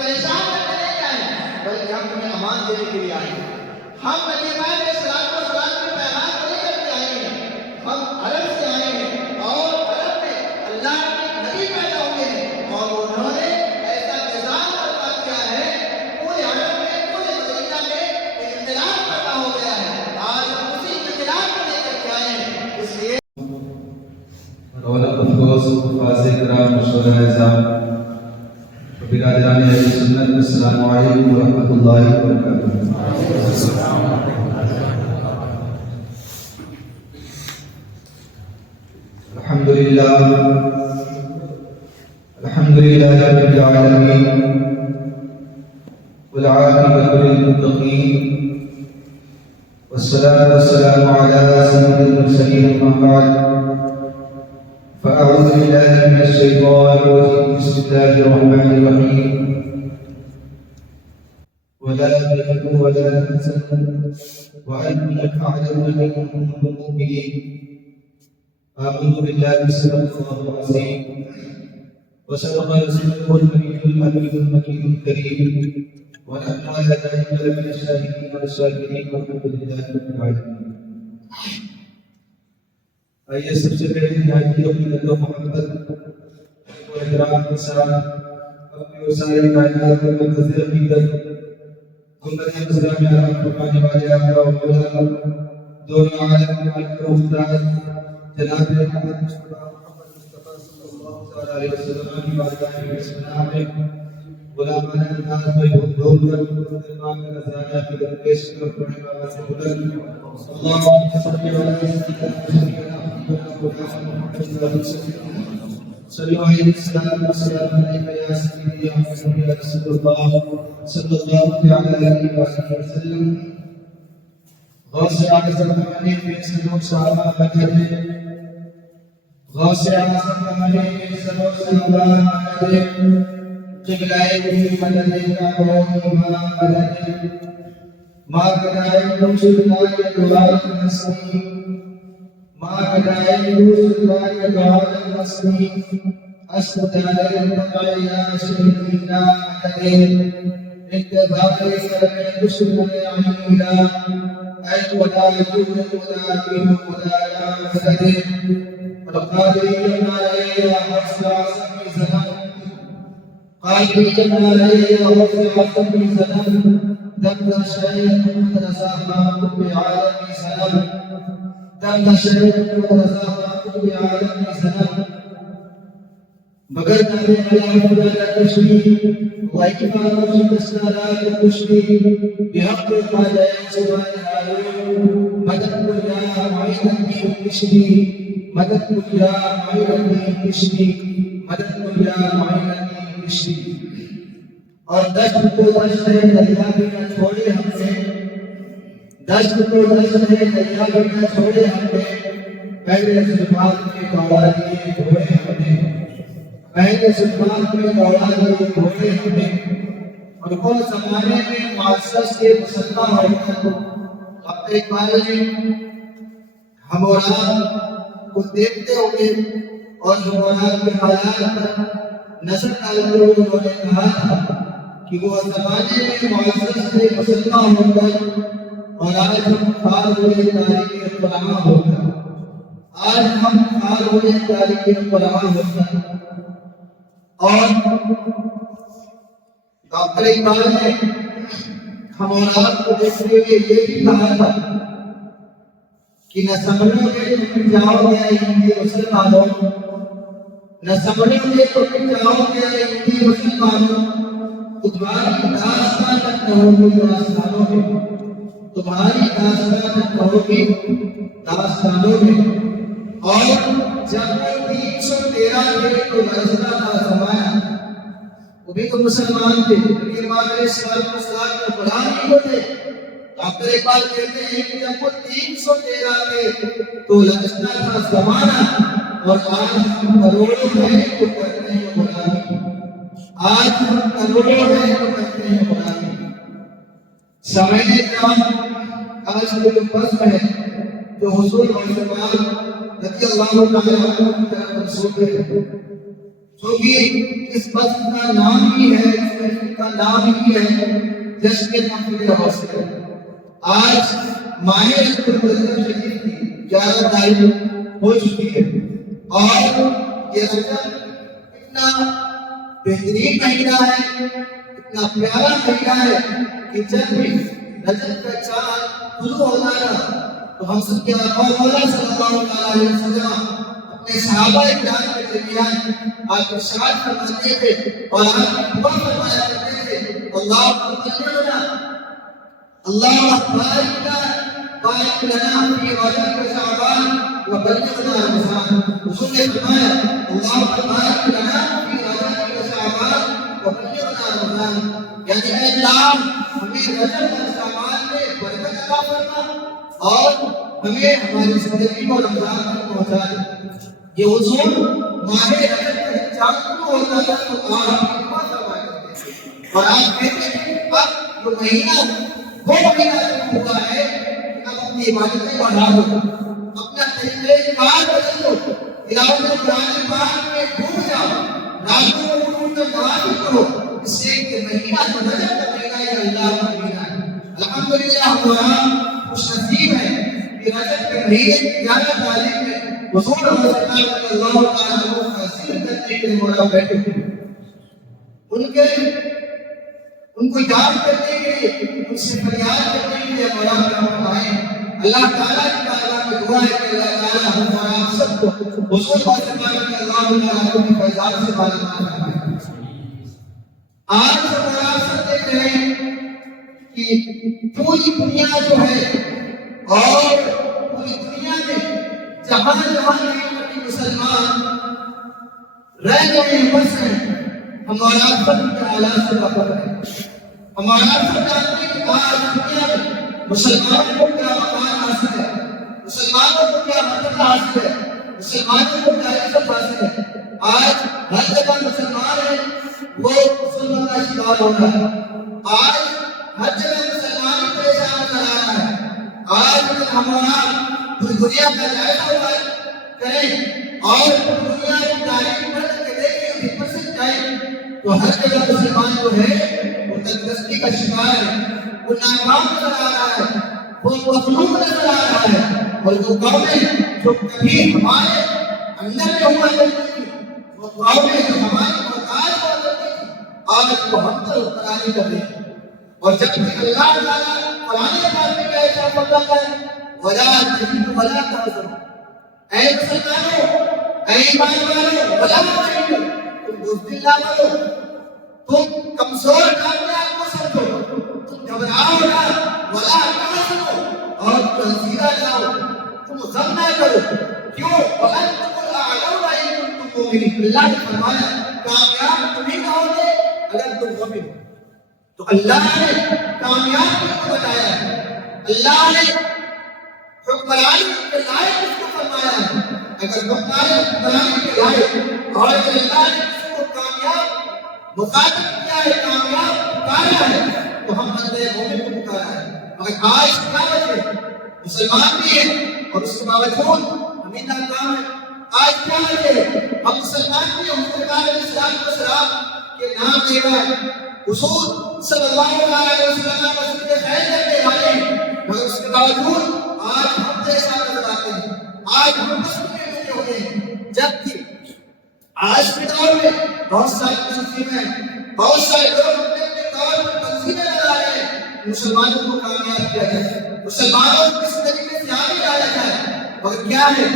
پریشان کرنے نہیں آئے بلکہ ہم تمہیں امان دینے کے لیے آئے ہیں۔ ہم نبی پاک علیہ الصلوۃ والسلام کے پیغام کو لے کر کے آئے ہیں۔ ہم عرب سے آئے ہیں اور عرب میں اللہ کے نبی پیدا ہوئے ہیں اور انہوں نے ایسا نظام برپا کیا ہے، پورے عرب میں پورے مدینہ میں انقلاب برپا ہو گیا ہے۔ آج ہم اسی انقلاب کو لے کر کے آئے ہیں، اس لیے رونق افروز حفاظ کرام مشورہ نظام برادران اہل سنت، السلام علیکم ورحمۃ اللہ وبرکاتہ۔ الحمدللہ رب العالمین والعاقبۃ للمتقین والصلاة والسلام علی سید المرسلین اما بعد فأعوذ بالله من الشيطان الرجيم بسم الله الرحمن الرحيم ولا تهنوا ولا تحزنوا وأنتم الأعلون إن كنتم مؤمنين آمنت بالله صدق الله العظيم وصدق رسوله النبي الأمين المكين الكريم ونحن على ذلك لمن الشاهدين والشاكرين والحمد لله رب العالمين۔ آئیے سب سے پہلے یہاں کی اپنی محبت و احترام کے ساتھ اپنی وسائل کائنات کے مرکز عقیدت گنبد خضرا میں آرام فرمانے والے آقا و مولا دونوں عالم مالک و مختار جناب محمد مصطفیٰ صلی اللہ علیہ وسلم کی بارگاہ میں بسم میں غلامانہ انداز میں بھول کر ایمان کا نذرانہ عقیدت پیش کر پڑھنے والا سے بلند اللہم صلی علی سیدنا صلوا علیہ السلام والسلام علیکہ یا سیدی یا حبیبی یا رسول اللہ صلی اللہ علیہ وسلم۔ غوث اعظم ہمارے فیصلوں صحابہ مدد غوث اعظم ہمارے فیصلوں صحابہ مدد قبلہ مدد کعبہ امام مدد ماں کدائے رسول دعا نصیب ما كدائم رسول دعاء المسلمين أسقطنا للمقايا شهدنا مدد انتظار سلم بشر عينا أي ولا جود ولا بهم ولا يا مدد والقادرين علي حفظ عصم زمن قادرين علي حفظ عصم زمن دمت شيء تزاحم بعالم سلام دم شریف کو رضا کو عالم سلام مگر نبی علیہ السلام وایقا مستشارات کشمی بحق خالق سبحانہ مدد یا معین کی کشمی مدد یا معین کی کشمی مدد یا معین کی کشمی اور دشت کو دشت ہے دریا بنا چھوڑے ہم سے دشت کو دشت ہے دریا بنا چھوڑے ہم نے پہلے ظلمات میں دوڑا دیے گھوڑے ہم نے پہلے ظلمات میں دوڑا دیے گھوڑے ہم نے اور وہ زمانے میں معزز کے مسلمان ہوتا اپنے اقبال نے ہموران کو دیکھتے ہوئے اور ہموران کے حالات پر نظر ڈالتے ہوئے انہوں نے کہا تھا کہ وہ زمانے میں معزز کے مسلمان ہوتا اور آج ہم خار ہوئے تاریخ قرآن ہوتا آج ہم خار ہوئے تاریخ قرآن ہوتا اور ڈاکٹر اقبال نے ہمارا کو دیکھتے ہوئے یہ بھی کہا تھا کہ نہ سمجھو گے تو پھر جاؤ گے ہندی مسلمانوں نہ سمجھو گے تو پھر جاؤ گے ہندی مسلمانوں تمہاری داستان نہ ہوگی داستانوں میں تمہاری داستان ہوگی داستانوں میں اور جب 313 کے کو برسنا تھا زمانہ وہ بھی تو مسلمان تھے نبی پاک علیہ السلام کو قرآن ہی کو تھے ڈاکٹر اقبال کہتے ہیں کہ جب وہ 313 تھے تو لگنا تھا زمانہ اور آج ہم کروڑوں ہیں تو کرتے ہیں غلامی آج ہم کروڑوں ہیں تو کرتے ہیں غلامی سامعین کرام آج کے جو بزم ہے جو حضور مسلمان رضی اللہ تعالیٰ عنہ کی طرف منسوب ہے جو کہ اس بس کا نام ہی ہے، اس مسجد کا نام ہی ہے جشن محفل حوصلہ۔ آج ماہ رجب المرجب شریف کی 11 تاریخ ہو چکی ہے، اور یہ رجب اتنا بہترین مہینہ ہے، اتنا پیارا مہینہ ہے کہ جب بھی رجب کا چاند طلوع ہوتا ہے تو ہم سب کے آقا مولا صلی اللہ علیہ وسلم اپنے صحابہ کرام کے درمیان آپ ارشاد فرماتے تھے اور آپ دعا فرمایا کرتے تھے، اللہم بلغنا اللہم بارک لنا فی رجب و شعبان وبلغنا رمضان۔ حضور نے فرمایا اللہم بارک لنا فی رجب و شعبان وبلغنا رمضان، یعنی اے اللہ ہمیں رجب اور شعبان میں برکت عطا فرما اور ہمیں ہماری زندگی کو رمضان تک پہنچا دے۔ یہ حضور ماہ رجب کا چاند طلوع ہوتا تھا تو آپ کی دعا فرمایا کرتے تھے، اور آپ کہتے ہیں اب وہ مہینہ وہ مہینہ شروع ہوا ہے کہ اب اپنی عبادتیں بڑھا دو، اپنا طریقہ کار بدل دو، تلاوت قرآن پاک میں ڈوب جاؤ، راتوں کو اٹھ کر نماز پڑھو، اس لیے کہ مہینہ جو رجب کا مہینہ یہ اللہ کا مہینہ ہے۔ الحمدللہ ہمارا خوش نصیب ہے کہ رجب کے مہینے کی 11 تاریخ میں حضور صلی اللہ تعالیٰ عنہ کا ذکر کرنے کے لیے مولا بیٹھے ہوئے، ان کو یاد کرنے کے لیے، ان سے فریاد کرنے کے لیے مولا کرم فرمائے۔ اللہ تعالیٰ کی بارگاہ میں دعا ہے کہ اللہ تعالیٰ ہم اور آپ سب کو حضور صلی اللہ علیہ وسلم کے فیضان سے بارگاہ فرمائے۔ آج ہم آپ سب دیکھ رہے ہیں کہ پوری دنیا جو ہے اور پوری دنیا میں جہاں جہاں کے مسلمان رہ گئے ہیں، بس ہیں، ہم اور آپ سب کے حالات سے واقف ہیں۔ ہم اور آپ سب جانتے ہیں کہ آج دنیا میں مسلمانوں کو کیا مقام حاصل ہے، مسلمانوں کو کیا مرتبہ حاصل ہے، مسلمانوں کو کیا عزت حاصل ہے۔ آج ہر جگہ مسلمان ہیں وہ ظلم کا شکار ہو رہا ہے، آج ہر جگہ مسلمان پریشان نظر آ رہا ہے۔ آج اگر ہم اور آپ پوری دنیا کا جائزہ کریں اور پوری دنیا کی تاریخ پڑھ کے دیکھیں، خدمت سے جائیں تو ہر جگہ مسلمان جو ہے وہ تندرستی کا شکار ہے، وہ ناکام نظر آ رہا ہے، وہ مخلوق نظر آ رہا ہے، اور وہ قومیں جو کبھی ہمارے اندر میں ہوا کرتی تھی، وہ قومیں جو ہماری محتاج ہوا کرتی تھی، آج وہ ہم پر حکمرانی کر رہی ہیں۔ اور جب کہ اللہ تعالیٰ قرآن پاک میں کیا ارشاد فرماتا ہے، وَلَا تَهِنُوا وَلَا تَحْزَنُوا، اے مسلمانوں، اے ایمان والوں، وَلَا تَهِنُوا، تم بزدل نہ بنو، تم کمزور کامیاب کو سمجھو، تم گھبراؤ نہ، وَلَا تَحْزَنُوا، اور تنزیرہ جاؤ، تم غم نہ کرو، کیوں؟ وَأَنتُمُ الْأَعْلَوْنَ إِن كُنتُم مُؤْمِنِينَ، اللہ نے فرمایا کامیاب تم ہی کہو گے اگر تم مومن ہو۔ تو اللہ نے کامیاب کس کو بتایا ہے، اللہ نے حکمرانی کے لائق کس کو فرمایا ہے۔ اگر حکمرانی کے لائق اور اگر اللہ نے کسی کو کامیاب مخاطب کیا ہے، کامیاب پکارا ہے، تو ہم بندے مومن کو پکارا ہے۔ مگر آج کیا وجہ، مسلمان بھی ہیں اور اس کے باوجود ہمیں ناکام ہے۔ آج کیا وجہ، ہم مسلمان بھی ہیں، حضور علیہ السلام کے نام لے رہا ہے، حضور صلی اللہ علیہ وسلم کا ذکر خیر کرنے والے ہیں، مگر اس کے باوجود آج ہم پریشان نظر آتے ہیں، آج ہم مسئلے میں ہوئے ہیں، جبکہ آج کے دور میں بہت ساری تنظیمیں، بہت سارے لوگ اپنے طور پر تنظیمیں لگا رہے ہیں، مسلمانوں کو کامیاب کیا جائے، مسلمانوں کو کس طریقے سے آگے لایا جائے، مگر کیا ہے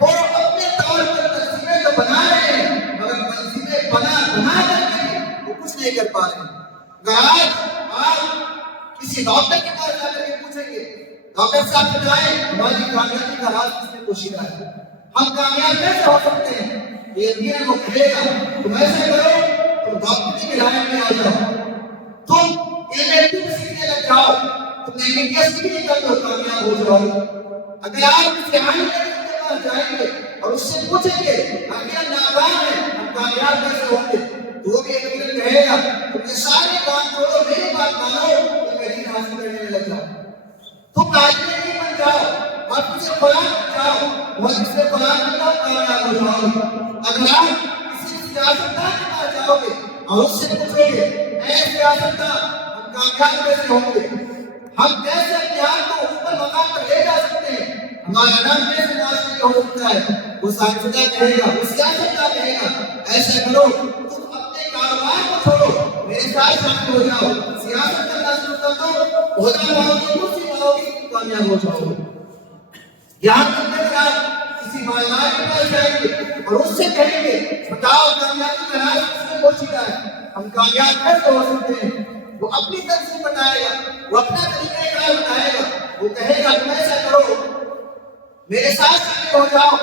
وہ اپنے طور پر تنظیمیں تو بنا رہے ہیں، مگر تنظیمیں بنا کر کے وہ کچھ نہیں کر پا رہے ہیں۔ اگر آپ کسی ڈاکٹر کے پاس جا کر کے پوچھیں گے، ڈاکٹر صاحب بتائیں ہماری کامیابی کا راز کس نے پوشیدہ ہے، ہم کامیاب کیسے ہو سکتے ہیں، یہ یقیناً وہ کہے گا تم ایسے کرو، تم ڈاکٹری کے لائن میں آ جاؤ، تم علم سیکھنے لگ جاؤ، تم MBBS سیکھنے کر دو، کامیاب ہو جاؤ۔ اگر آپ کسی عالم کے پاس جائیں گے اور اس سے پوچھیں گے اگر ناکام ہے ہم کامیاب کیسے ہوں گے، تو وہ بھی یقیناً کہے گا تم یہ سارے کام چھوڑو، میری بات مانو، تم علم حاصل کرنے میں لگ جاؤ، تم عالم نہیں بن جاؤ اور کسی قرآن بن جاؤ، اور کسی قرآن بن جاؤ، کامیاب ہو جاؤ۔ اگر آپ کسی سیاست جاؤ گے اور اس سے پوچھو گے اے سیاستدان ہم کامیاب کیسے ہوں گے، ہم کیسے اپنے آپ کو اوپر مقام پر لے جا سکتے ہیں، ہمارا نام کیسے معاشرے کا ہو سکتا ہے، وہ سائنسدان کہے گا، وہ سیاستدان کہے گا ایسا کرو تم اپنے کاروبار کو چھوڑو میرے ساتھ شامل ہو جاؤ، سیاست کرنا شروع کر دو، عہدہ پاؤ گے، کرسی پاؤ گے، کامیاب ہو جاؤ گے۔ یہاں تک کہ آپ کسی مالدار کے پاس جائیں گے اور اس سے کہیں گے بتاؤ کامیابی کا راز کس میں پہنچا ہے، ہم کامیاب کیسے ہو سکتے ہیں، وہ اپنی تنظیم بتائے گا، وہ اپنا طریقہ کار بتائے گا، وہ کہے گا تم ایسا کرو میرے ساتھ شامل ہو جاؤ،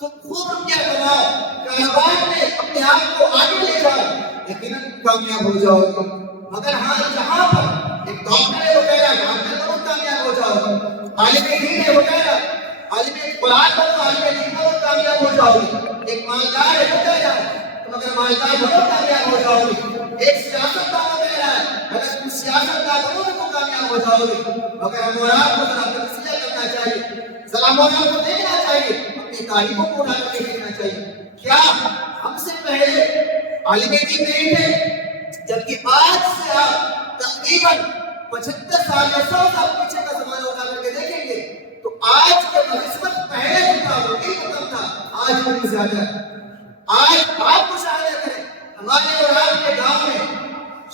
تم خوب روپیہ کماؤ، کاروبار میں اپنے آپ کو آگے لے جاؤ، یقیناً کامیاب ہو جاؤ گے۔ مگر ہاں جہاں پر ایک ڈاکٹر ہے وہ کہہ رہا ہے ڈاکٹر بنو کامیاب ہو جاؤ گے، عالم دین ہے وہ کہہ رہا ہے عالم قرآن بنو، عالم دین بنو کامیاب ہو جاؤ گے، ایک مالدار ہے وہ کہہ رہا ہے تم اگر مالدار بنو کامیاب ہو جاؤ گے، ایک سیاستدان وہ کہہ رہا ہے اگر تم سیاستدان بنو تو کامیاب ہو جاؤ گے۔ مگر ہم اور آپ کو ذرا تجزیہ کرنا چاہیے، ذرا مولا کو دیکھنا چاہیے، اپنی تعریفوں کو اٹھا کر دیکھنا چاہیے، کیا ہم سے پہلے عالم دین نہیں تھے؟ جبکہ آج سے آپ تقریباً 75 سال یا 100 سال پیچھے کا زمانہ اٹھا کر کے دیکھیں گے تو آج کے بنسبت پہلے جو تھا وہ بھی کم تھا، آج بہت زیادہ ہے۔ آج آپ مشاہدہ کریں ہمارے اور آپ کے گاؤں میں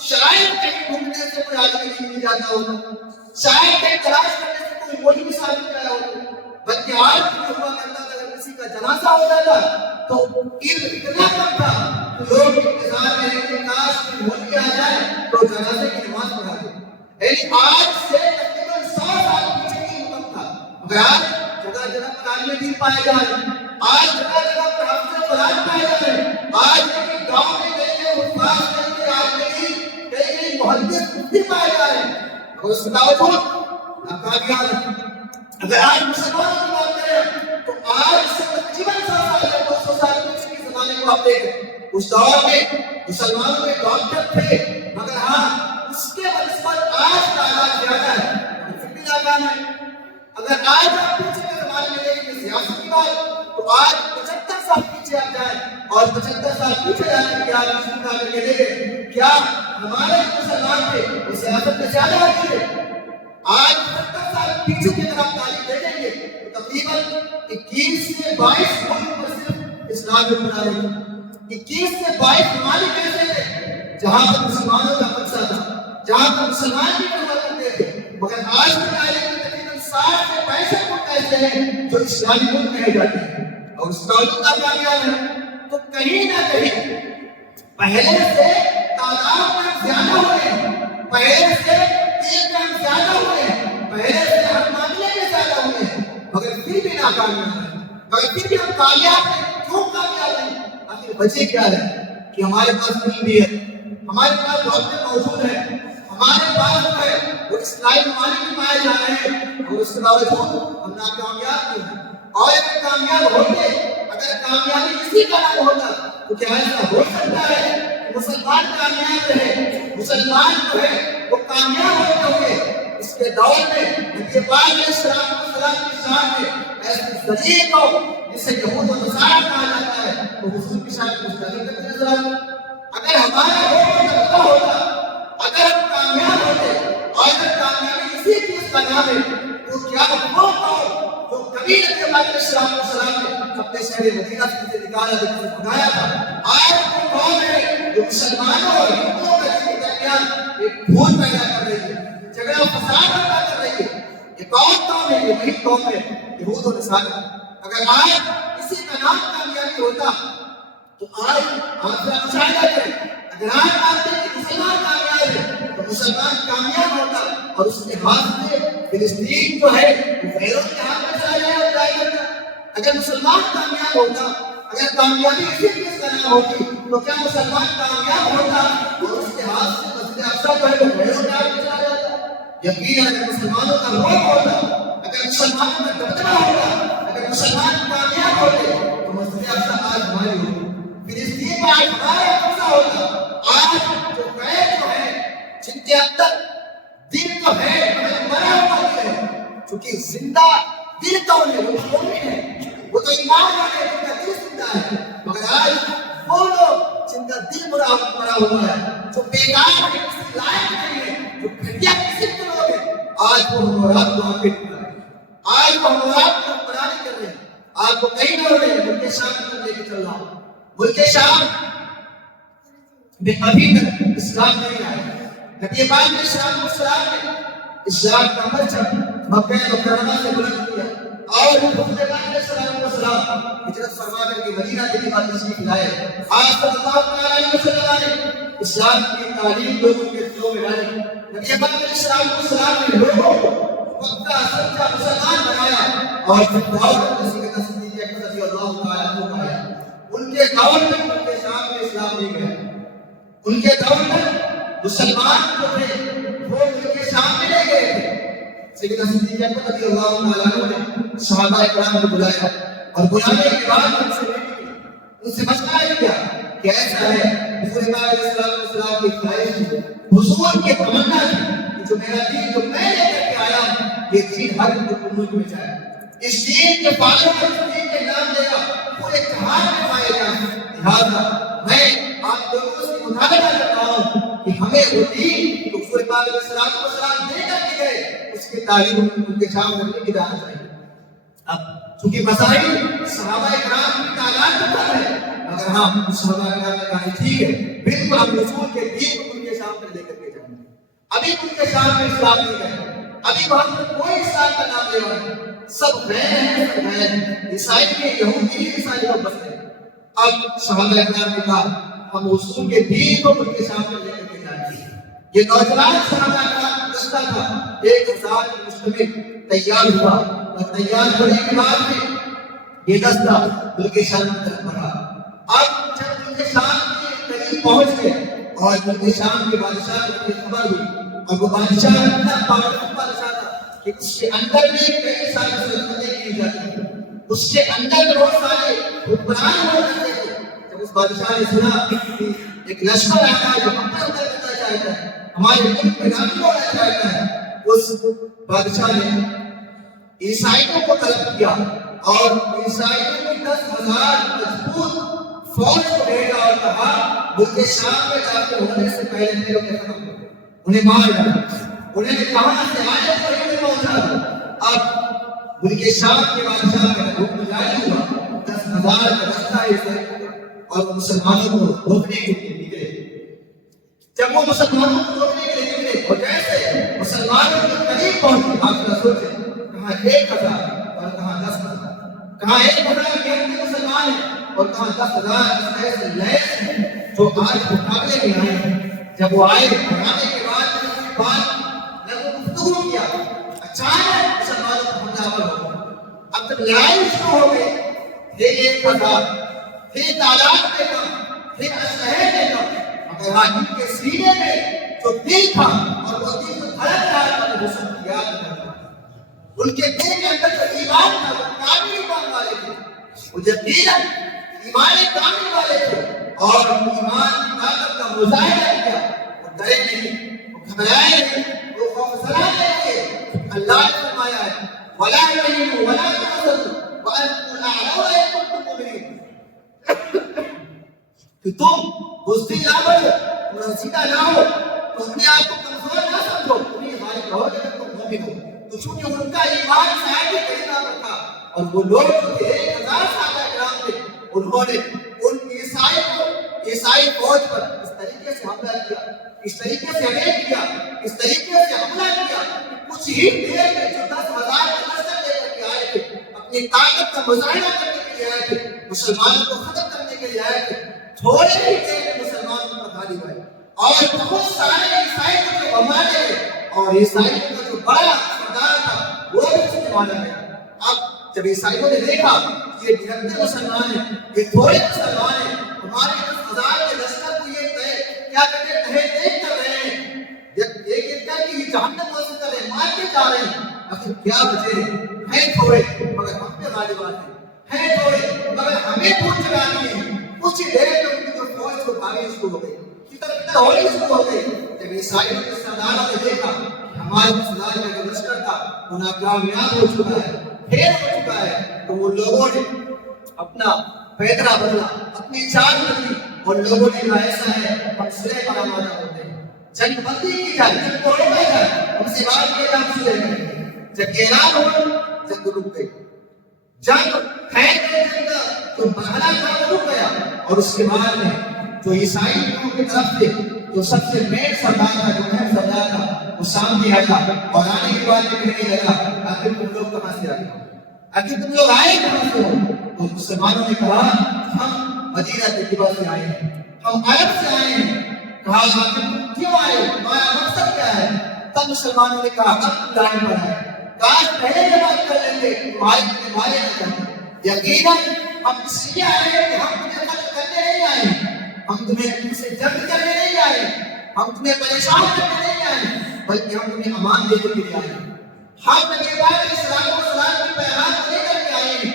شاید کہیں گھومنے سے کوئی عالم دین نہیں جاتا ہوگا، شاید کہیں تلاش کرنے سے کوئی وہی مثال نہیں آیا ہوگا، بلکہ آج بھی ہوا کرتا تھا اگر کسی کا جنازہ ہو جاتا تو علم اتنا کم تھا کہ لوگ انتظار میں رہتے کاش کوئی مولوی آ جائے تو جنازے کی نماز پڑھا دے۔ یعنی آج سے تقریباً 100 سال پیچھے کی حکم تھا، مگر آج جگہ جگہ پر عالم دین پائے جا رہے ہیں، آج جگہ جگہ پر حافظ قرآن پائے جا رہے ہیں، آج ایک گاؤں میں کئی حفاظ کئی عالم دین کئی محدث مفتی پائے جا رہے ہیں، اور اس کے باوجود ناکامیاب ہیں۔ اگر آج مسلمانوں کی بات کریں تو آج سے تقریباً 100 سال یا 200 سال پیچھے کے زمانے کو آپ دیکھیں، اس دور میں مسلمانوں میں ڈاکٹر تھے، مگر ہاں اس کے بنسبت آج تعداد زیادہ ہے، پھر بھی ناکام ہے۔ اگر آج آپ پیچھے کے زمانے میں دیکھیں گے سیاست کی بات تو آج 75 سال پیچھے آپ جائیں اور 75 سال پیچھے جانے کی آپ اس کو کر کے دیکھیں کیا ہمارے مسلمان تھے وہ سیاست میں زیادہ آتی ہے؟ آج 70 سال پیچھے کی اگر آپ تاریخ دیکھیں گے تو تقریباً 21 سے 22 ملک پر صرف اسلام میں بنا رہے ہیں، 21 سے 22 ممالک ایسے تھے جہاں پر مسلمانوں کا قبضہ تھا، جہاں پر مسلمان بھی ہوا کرتے تھے، مگر آج کی تاریخ میں تقریباً 60 سے 65 ملک ایسے ہیں جو اسلامی ملک کہے جاتے ہیں اور اس کا علم کامیاب ہے۔ تو کہیں نہ کہیں پہلے سے تعداد میں زیادہ ہوئے ہیں، پہلے سے علم زیادہ ہوئے ہیں، پہلے سے ہر معاملے میں زیادہ ہوئے ہیں، مگر پھر بھی ناکامیاب ہیں، مگر پھر بھی ہم کامیاب ہیں۔ کیوں کامیاب ہیں؟ آخر وجہ کیا ہے کہ ہمارے پاس علم بھی ہے، ہمارے پاس ڈاکٹر موجود ہے، ہمارے پاس جو ہے وہ اسلامی ممالک بھی پائے جا رہے ہیں اور اس کے باوجود ہم ناکامیاب کیوں ہیں؟ اور اگر کامیاب ہوتے، اگر کامیابی اسی کا نام ہوتا تو کیا ایسا ہو سکتا ہے کہ مسلمان کامیاب رہے، مسلمان جو ہے وہ کامیاب ہوتے ہوئے اس کے دور میں نبی پاک علیہ السلام کی شان میں ایسے ذریعے کو جسے یہود و نصارہ کہا جاتا ہے وہ حضور کی شان کو مستقل کرتے نظر آتے۔ اگر ہمارا ہوتا ہوتا، اگر ہم کامیاب ہوتے اور اگر کامیابی اسی چیز کا نام ہے تو کیا وہ قوم جو کبھی نبی پاک علیہ السلام نے اپنے شہر مدینہ سے نکالا جب سے بنایا تھا، آج وہ قوم ہے جو مسلمانوں اور ہندوؤں کے درمیان ایک بھول پیدا کر رہی ہے، جھگڑا فساد پیدا کر رہی ہے۔ یہ کون قوم ہے؟ یہ وہی قوم ہے یہود و نصارہ۔ اگر آج کسی کا نام کامیابی ہوتا تو آج آپ کا مشاہدہ کریں، اگر آج مانتے ہیں کہ مسلمان کامیاب ہے تو مسلمان کامیاب ہوتا اور اس کے ہاتھ سے فلسطین جو ہے وہ غیروں کے ہاتھ میں چلا جائے اور جائے کرتا۔ اگر مسلمان کامیاب ہوتا، اگر کامیابی اسی چیز کا نام ہوتی تو کیا مسلمان کامیاب ہوتا اور اس کے ہاتھ سے مسجد اقصیٰ جو ہے وہ غیروں کے ہاتھ میں چلا جاتا؟ یقیناً اگر مسلمانوں کا روح ہوتا، اگر مسلمانوں کا دبدبہ ہوتا، اگر مسلمان کامیاب ہوتے تو مسجد اقصیٰ آج ہماری ہوتی، فلسطین میں آج ہمارا قبضہ ہوتا۔ آج جو قید جو ہے جن کے اندر دل تو ہے مگر مرا ہوا دل ہے، چونکہ زندہ دل کون ہے؟ وہ مومن ہے، وہ تو ایمان والے ہیں جن کا دل زندہ ہے، مگر آج وہ لوگ جن کا کا دل بڑا ہوا ہے، جو بیکار ہے، کسی لائق نہیں ہے، جو گھٹیا قسم کے لوگ ہیں، آج وہ ہم اور آپ دعا کے ٹکرا ہے، آج وہ ہم اور آپ کو حکمرانی کر رہے ہیں. آپ کو کئی لوگ ہیں ملک شام کو لے کے چل رہا ہوں. ملک شام میں ابھی تک اسلام نہیں آیا. نبی پاک نے السلام نے اسلام کا پرچم مکہ مکرمہ سے بلند کیا اور حضور پاک نے السلام ہجرت فرما کر کے مدینہ طیبہ تشریف لائے. آپ صلی اللہ علیہ وسلم نے اسلام کی تعلیم لوگوں کے دلوں میں ڈالی. نبی پاک نے السلام نے لوگوں کو پکا سچا مسلمان بنایا اور پھر دعوت نصیحت صدیق اکبر رضی اللہ تعالیٰ عنہ کو آیا. ان کے دور میں ان کے شام میں اسلام نہیں گیا. ان کے دور میں مسلمان جو تھے وہ ان کے سامنے لے گئے تھے. سیدنا صدیق اکبر رضی اللہ تعالیٰ عنہ نے صحابہ کرام کو بلایا اور بلانے کے بعد ان سے بات کی، ان سے مشورہ کیا کہ ایسا ہے حضور پاک علیہ السلام کی خواہش تھی، حضور کی تمنا تھی کہ جو میرا دین جو میں لے کر کے آیا ہوں یہ دین ہر ملک میں جائے. اس دین کے فالوور اس دین کے نام دے گا پورے جہان میں پائے جائیں. لہٰذا میں آپ لوگوں سے مطالبہ کرتا ہوں کہ ہمیں وہ دین جو حضور پاک علیہ السلام دے کر کے گئے اس کی تعلیم ان کے سامنے رکھنے کی جانا چاہیے. اب چونکہ مسائل صحابہ کرام کی تعداد تو کم ہے مگر ہم صحابہ کرام نے کہا ٹھیک ہے بالکل ہم رسول کے دین کو ان کے سامنے لے کر کے جائیں گے. ابھی ان کے سامنے اسلام نہیں گئے، ابھی وہاں پر کوئی اسلام کا نام لے رہا ہے، سب غیر سب غیر عیسائی کے یہودی عیسائی لوگ بس ہیں. اب صحابہ کرام نے کہا ہم رسول کے دین کو ان کے سامنے لے کر کے جائیں گے. یہ نوجوان صحابہ کرام دستہ تھا 1000 مشتمل تیار ہوا اور تیار ہونے کے بعد میں یہ دستہ ملک شام کی طرف بڑھا. اب جب ملک شام کے قریب پہنچ گئے اور ملک شام کے بادشاہ کو خبر ہوئی اور وہ بادشاہ اتنا پاورفل بادشاہ تھا کہ اس کے اندر بھی کئی ساری سلطنتیں کی جاتی ہیں، اس کے اندر بہت سارے حکمران ہو جاتے تھے. جب اس بادشاہ نے سنا کہ ایک لشکر آتا ہے جو اپنا اندر کرنا چاہتا ہے، ہمارے ملک میں داخل ہونا چاہتا ہے، اس بادشاہ نے عیسائیوں کو طلب کیا اور عیسائیوں نے 10,000 مضبوط فوج کو بھیجا اور کہا ملک شام میں داخل ہونے سے پہلے میرے کو ختم کرو، انہیں مار ڈالو، انہیں کہاں سے آئے تو انہیں پہنچا دو. اب ملک شام کے بادشاہ کا حکم جاری ہوا، 10,000 کا دستہ عیسائی اور مسلمانوں کو روکنے کے لیے نکلے. جب وہ مسلمانوں کو روکنے کے لیے نکلے اور جیسے مسلمانوں کے قریب پہنچے آپ کا سوچے کہاں 1,000 اور کہاں 10,000، کہاں 1,000 کے اندر مسلمان ہیں اور کہاں 10,000 ایسے لیس ہیں جو آج مقابلے میں آئے ہیں. جب وہ آئے آنے کے بعد لوگوں کو گفتگو کیا، اچانک مسلمانوں کو حملہ آور ہو گیا. اب جب لڑائی شروع ہو گئی پھر 1,000 پھر تعداد میں کم پھر اسلحے میں کم مگر ان کے سینے میں جو دل تھا اور وہ دل جو دھڑک رہا تھا وہ رسول کی یاد کرتا تھا. ان کے دل کے اندر جو ایمان تھا وہ کامل ایمان والے تھے، وہ یقیناً ایمان کامل والے تھے اور ایمان کی طاقت کا مظاہرہ کیا. وہ ڈرے نہیں، وہ گھبرائے نہیں، وہ خوفزدہ نہیں ہوئے. اللہ نے فرمایا ہے وَلَا تَهِنُوا وَلَا تَحْزَنُوا وَأَنتُمُ الْأَعْلَوْنَ إِن كُنتُم مُؤْمِنِينَ کہ تم بزدل نہ بنو، تم رسیدہ نہ ہو، تم اپنے آپ کو کمزور نہ سمجھو، تم یہ غالب رہو گے جب تم مومن ہو. تو چونکہ ان کا ایمان شاید ہی کہیں نہ رکھا اور وہ لوگ جو تھے 1,000 صحابہ کرام تھے انہوں نے ان عیسائی فوج پر اس طریقے سے حملہ کیا، اس طریقے سے اٹیک کیا، اس طریقے سے حملہ کیا کہ کچھ ہی دیر میں جو 10,000 کا لشکر لے کر کے آئے تھے اپنی طاقت کا مظاہرہ کرنے کے لیے آئے تھے، مسلمانوں کو ختم کرنے کے لیے آئے تھے، تھوڑے ہی دیر میں مسلمانوں کو غالب آئے اور بہت سارے عیسائی کو مارے گئے اور عیسائیوں کا جو بڑا سردار تھا وہ بھی اس میں مارا گیا. اب جب عیسائیوں نے دیکھا کہ یہ ڈھکتے مسلمان ہیں، یہ تھوڑے مسلمان ہیں، ہمارے 10,000 کے لشکر کو یہ کیا کہتے ہیں تہے کر رہے ہیں، یہ کہتا ہے کہ یہ جہنم واصل کر رہے ہیں، مار کے جا رہے ہیں، آخر کیا بچے ہیں تھوڑے مگر ہم پہ غالب آتے ہیں تھوڑے مگر ہمیں پھول چڑھانی ہے. کچھ ہی دیر میں ان کی جو فوج کو بھاگنی شروع ہو گئی، کتنا ہونے شروع ہو گئی. جب عیسائیوں کے سرداروں نے دیکھا کہ ہمارے مسلمان کا جو لشکر تھا وہ ناکامیاب ہو چکا ہے، پھیل ہو چکا ہے، تو وہ لوگوں نے اپنا فیصلہ بدلا، اپنی چال بدلی اور لوگوں نے کہا ایسا ہے ہم صلح پر آمادہ ہوتے ہیں، جنگ بندی کی جائے، جنگ کو روکا جائے، ہم سے بات کیا جائے، ہم صلح کریں گے۔ جب یہ اعلان ہوا جنگ رک گئی، جنگ پھیل گئی، جنگ جو مرحلہ تھا وہ رک گیا۔ اور اس کے بعد میں جو عیسائی لوگوں کی طرف سے جو سب سے مین سردار تھا، جو اہم سردار تھا، وہ سامنے آیا اور آنے کے بعد کہنے لگا آخر تم لوگ کہاں سے آئے ہو، آخر تم لوگ آئے کہاں سے ہو؟ تو مسلمانوں نے کہا ہم مدینہ طیبہ سے آئے ہیں، ہم عرب سے آئے ہیں۔ کہا آخر تم کیوں آئے، تمہارا مقصد کیا ہے؟ تب مسلمانوں نے کہا اب تم لائن پر آئے، کاش پہلے یہ بات کر لیں گے تمہارے مارے نہ جائیں۔ یقیناً ہم اس لیے آئے ہیں کہ ہم تمہیں قتل کرنے نہیں آئے ہیں، ہم تمہیں تم سے جنگ کرنے نہیں آئے ہیں، ہم تمہیں پریشان کرنے نہیں آئے ہیں، بلکہ ہم تمہیں امان دینے کے لیے آئے ہیں۔ ہم نبی پاک علیہ السلام کی پیغام کو لے کر کے آئے ہیں،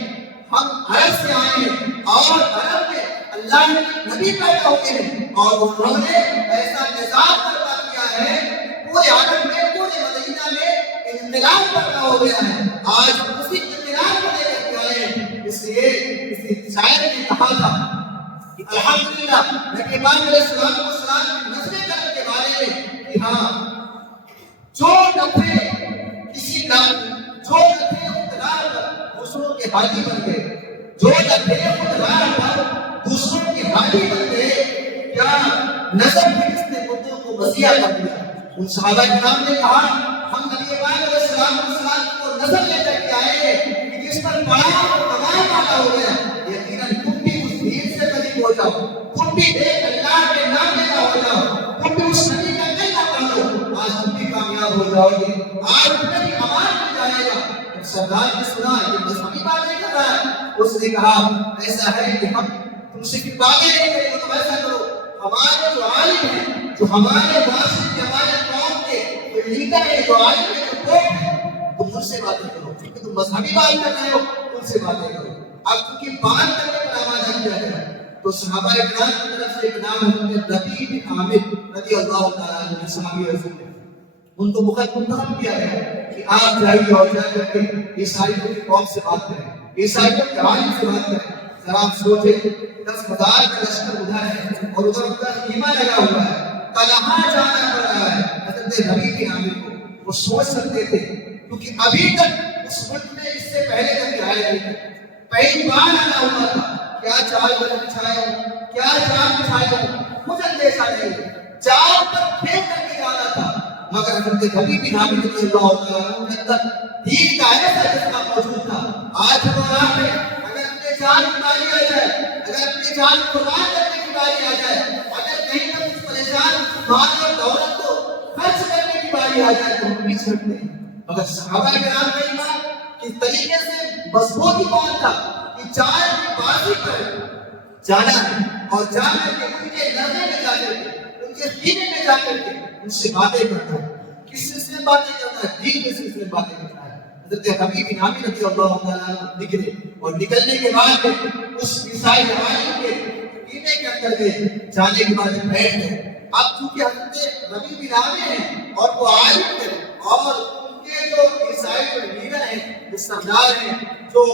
ہم عرب سے آئے ہیں اور عرب میں اللہ نے نبی پیدا ہوئے ہیں اور انہوں نے ایسا نظام برپا کیا ہے پورے عالم میں، پورے مدینہ میں انقلاب برپا ہو گیا ہے۔ آج اسی انقلاب کو لے کر کے آئے ہیں۔ اس لیے کسی شاعر نے کہا تھا کہ الحمدللہ نبی پاک علیہ السلام کی نسل قتل کے بارے میں کہ ہاں جو نفے کسی کا جو نفے اقتدار پر دوسروں کے حاجی بن گئے، جو نفے اقتدار پر دوسروں کے حاجی بن گئے، کیا نظر میں اس نے مردوں کو مسیح کر دیا۔ ان صحابہ کرام نے کہا ہم نبی پاک علیہ السلام کو نظر لے کر کے آئے ہیں کہ جس پر بڑا اور تمام والا ہو گیا، یقیناً تم بھی اس دین سے قریب ہو جاؤ، تم بھی ایک اللہ کے نام لینا ہو جاؤ، تم بھی اس نبی کا کلمہ پڑھو، آج تم بھی کامیاب ہو جاؤ گے، آج تمہیں بھی امان مل جائے گا۔ سردار نے سنا یہ مذہبی بات نہیں کر رہا ہے، اس نے کہا ایسا ہے کہ ہم تم سے پھر باتیں نہیں کریں گے، تم ایسا کرو ہمارے جو عالم ہیں، جو ہمارے معاشرے کے، ہمارے قوم کے جو لیڈر ہیں، جو عالم ہیں، جو قوم ہیں، تم ان سے باتیں کرو، کیونکہ تم مذہبی بات کر رہے ہو، ان سے باتیں کرو۔ اب کیونکہ بات کرنے پر آمادہ کیا گیا تو صحابہ کرام کی طرف سے ایک نام ہے ربیع بن عامر رضی اللہ تعالیٰ عنہ، صحابی رسول ہیں، ان کو منتخب کیا گیا کہ آپ جائیے اور جا کر کے عیسائیوں کی قوم سے بات کریں، عیسائیوں کے عالم سے بات کریں۔ ذرا آپ سوچیں 10,000 کا لشکر ادھر ہے اور ادھر ان کا خیمہ لگا ہوا ہے، کہاں جانا پڑ رہا ہے حضرت ربیع بن عامر کو۔ وہ سوچ سکتے تھے کیونکہ ابھی تک اس ملک میں اس سے پہلے کبھی آئے نہیں تھے، پہلی بار آنا ہوا تھا، کیا چال بچھائے ہوں، کیا چال بچھائے ہوں مجھے اندیشہ نہیں، چال پر پھینک کر کے جانا تھا، مگر حضرت ربیع بن عامر رضی اللہ تعالیٰ عنہ کے اندر دین کا ایسا جذبہ موجود تھا۔ آج دوران میں اگر اپنے جان کی باری آ جائے، اگر اپنی جان قربان کرنے کی باری آ جائے، اگر کہیں نہ کچھ پریشان مال اور دولت کو خرچ کرنے کی باری آ جائے تو ہم پیچھے ہٹتے ہیں، مگر صحابہ کرام کا ایمان کس طریقے سے مضبوط ایمان تھا کہ جان کی بازی پر جانا ہے اور جا کر کے ان کے لڑنے میں جا کر کے ان کے خیمے میں جا کر کے ان سے باتیں کرتا ہے۔ کس سلسلے میں باتیں کرتا ہے؟ دین کے سلسلے میں باتیں کرتا ہے۔ حضرت ربیع بن عامر رضی اللہ تعالیٰ عنہ نکلے اور نکلنے کے بعد اس عیسائی عالم کے خیمے کے اندر گئے، جانے کے بعد بیٹھ گئے۔ اب چونکہ حضرت ربیع بن عامر ہیں اور وہ عالم ہیں اور ان کے جو عیسائی جو لیڈر ہیں، جو سردار ہیں، جو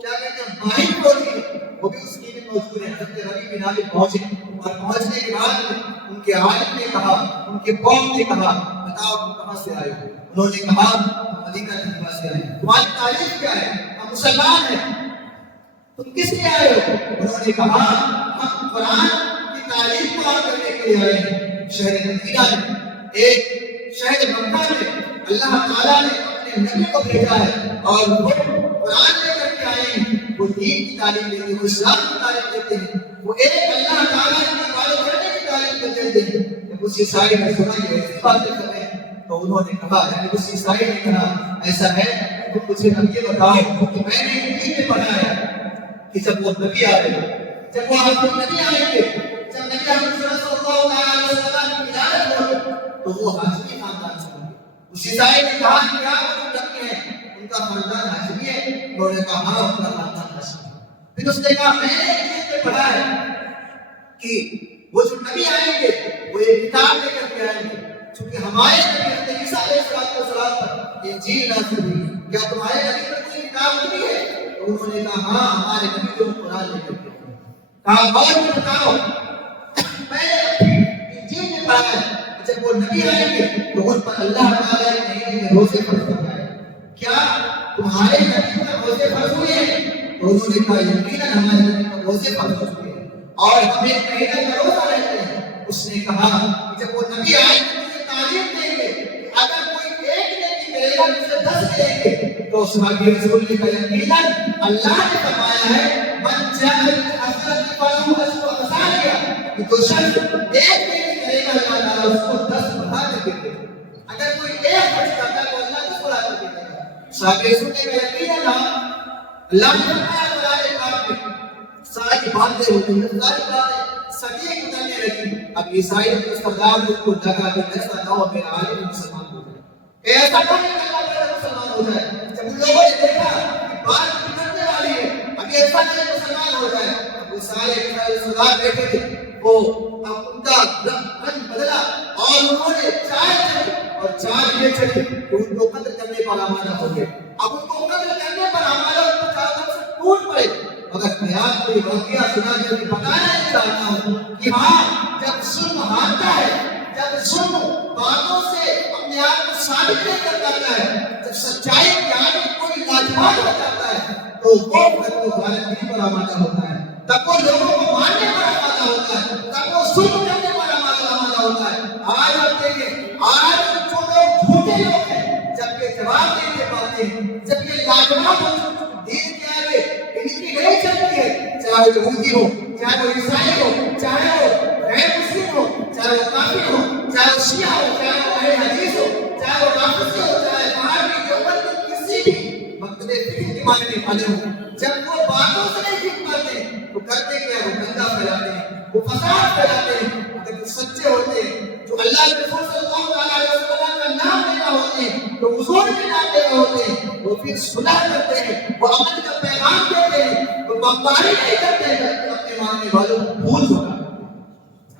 کیا کہتے ہیں ماہر بولی ہیں، وہ بھی اس خیمے میں موجود ہیں۔ حضرت ربیع بن عامر پہنچے اور پہنچنے کے بعد ان کے عالم نے کہا، ان کے قوم نے کہا بتاؤ تم کہاں سے آئے ہو؟ انہوں نے کہا ہم مدینہ طیبہ سے آئے ہیں۔ تمہاری تعریف کیا ہے؟ ہم مسلمان ہیں۔ تم کس لیے آئے ہو؟ انہوں نے کہا ہم قرآن کی تعریف بیان کرنے کے لیے آئے ہیں۔ شہر مدینہ میں، ایک شہر مکہ میں اللہ تعالیٰ نے اپنے نبی کو بھیجا ہے اور وہ قرآن لے کر کے آئے ہیں، وہ دین کی تعلیم دیتے ہیں، وہ اسلام کی تعلیم دیتے ہیں، وہ ایک اللہ تعالیٰ کی عبادت کرنے کی تعلیم دیتے ہیں۔ جب اس عیسائی نے سنا یہ ایسی باتیں کر رہے ہیں تو انہوں نے کہا، یعنی اس عیسائی نے کہا ایسا ہے تو مجھے اب یہ بتاؤ کہ میں نے انجیل میں پڑھا ہے کہ جب وہ نبی آئے گا، جب وہ نبی آئیں گے، جب نبی صلی اللہ علیہ وسلم کی ولادت ہوگی تو وہ ہاشمی خاندان سے ہوں گے۔ اس عیسائی نے کہا کہ کیا وہ جو نبی ہیں ان کا خاندان ہاشمی ہے؟ انہوں نے کہا ہاں ان کا خاندان ہاشمی ہے۔ پھر اس نے کہا میں نے انجیل میں پڑھا ہے کہ وہ جو نبی آئیں گے وہ ایک کتاب لے کر کے آئیں گے، چونکہ ہمارے نبی حضرت عیسیٰ علیہ السلام پر انجیل نازل ہوئی، کیا تمہارے نبی پر کوئی کتاب نہیں ہے؟ تو انہوں نے کہا ہاں ہمارے نبی کو قرآن لے کر کے آئے۔ کہا اور بھی بتاؤ نبی آئیں گے تو ان پر اللہ تعالیٰ نے روزے فرض فرمائے. کیا تمہارے نبی پر روزے فرض ہوئے ہیں؟ تو انہوں نے کہا یقیناً ہمارے نبی پر روزے فرض ہو چکے ہیں اور ہمیں مہینہ کا روزہ رہتے ہیں. اس نے کہا کہ جب وہ نبی آئے تو مجھے تعلیم دیں گے کہ اگر کوئی ایک نیکی کرے گا تو اسے 10 دیں گے. تو صحابی رسول نے کہا یقیناً اللہ نے فرمایا ہے من جاء بالحسنۃ فلہ عشر امثالها کہ جو شخص ایک نیکی کرے گا اللہ تعالیٰ اس کو 10 بڑھا کر دے گا. اگر کوئی ایک خرچ کرتا ہے تو اللہ 10 بڑھا کر دے گا. صحابی رسول نے کہا یقیناً اللہ نے فرمایا قرآن پاک میں ساری باتیں ہوتی ہیں ساری باتیں صدیق گزرنے لگی. اب عیسائی نے اس سردار کو لگا کہ ایسا نہ ہو میرا عالم مسلمان ہو جائے, ایسا نہ کرنا پڑے مسلمان ہو جائے. جب ان لوگوں نے دیکھا کہ بات بگڑنے والی ہے, اب ایسا نہیں مسلمان ہو جائے, وہ سارے سردار بیٹھے تھے, وہ اب ان کا رنگ بدلا اور انہوں نے چائے یہ چلی کہ ان کو قتل کرنے پر آمادہ ہو گئے. اب ان کو قتل کرنے پر آمادہ ان کو چاروں طرف سے ٹوٹ پڑے. مگر میں آپ کو یہ واقعہ سنا کر کے بتانا چاہتا ہوں کہ ہاں جب ظلم ہارتا ہے, جب ظلم باتوں سے اپنے آپ کو ثابت نہیں کر پاتا ہے, جب سچائی کے آگے کوئی لاجواب ہو جاتا ہے تو وہ تب وہ غالبی پر آمادہ ہوتا ہے, تب وہ لوگوں کو مارنے پر آمادہ ہوتا ہے, تب وہ ظلم کرنے پر آمادہ ہوتا ہے. آج آپ دیکھیں, آج جو لوگ جھوٹے لوگ ہیں جب یہ جواب نہیں دے پاتے ہیں, جب یہ لاجواب ہو دین کے آگے ان کی نہیں چلتی ہے, چاہے وہ یہودی ہو, چاہے وہ عیسائی ہو, چاہے وہ غیر مسلم ہو, چاہے وہ کافر ہو, چاہے وہ شیعہ ہو, چاہے وہ اہل حدیث ہو, چاہے وہ رافضی ہو, چاہے بہائی دیوبندی کسی بھی مکتب فقہ کے ماننے والے ہوں, جب وہ باتوں سے نہیں سیکھ پاتے تو کرتے کیا, وہ گندہ پھیلاتے ہیں, وہ فساد پھیلاتے ہیں. اگر وہ سچے ہوتے ہیں, جو اللہ کے رسول صلی اللہ علیہ وسلم کا نام لینا ہوتے ہیں, تو حضور کے نام لینا ہوتے ہیں, وہ پھر صلح کرتے ہیں, وہ امن کا پیغام دیتے ہیں, وہ بمباری نہیں کرتے ہیں اپنے ماننے والوں کو بھول چکا.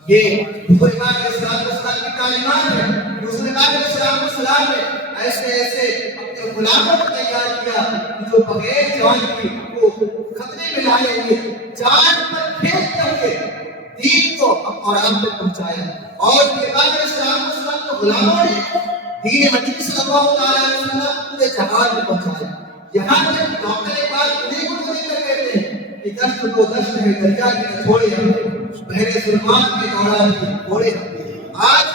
یہ حضور پاک علیہ السلام کی تعلیمات ہے. حضور پاک علیہ السلام نے ایسے اپنے غلاموں کو تیار کیا جو بغیر جان کی کو خطرے میں لائے ہوئے, جان پر کھیلتے ہوئے دین کو اور ہم تک پہنچایا. اور یہ پاک علیہ السلام کو غلاموں نے دین مدینہ صلی اللہ علیہ وسلم پورے جہان میں پہنچایا. یہاں تک ڈاکٹر اقبال انہیں کو کہتے ہیں کہ دشت کو دشت ہے, دریا کے چھوڑے ہم, پہلے سلمان کے دوران چھوڑے ہم. آج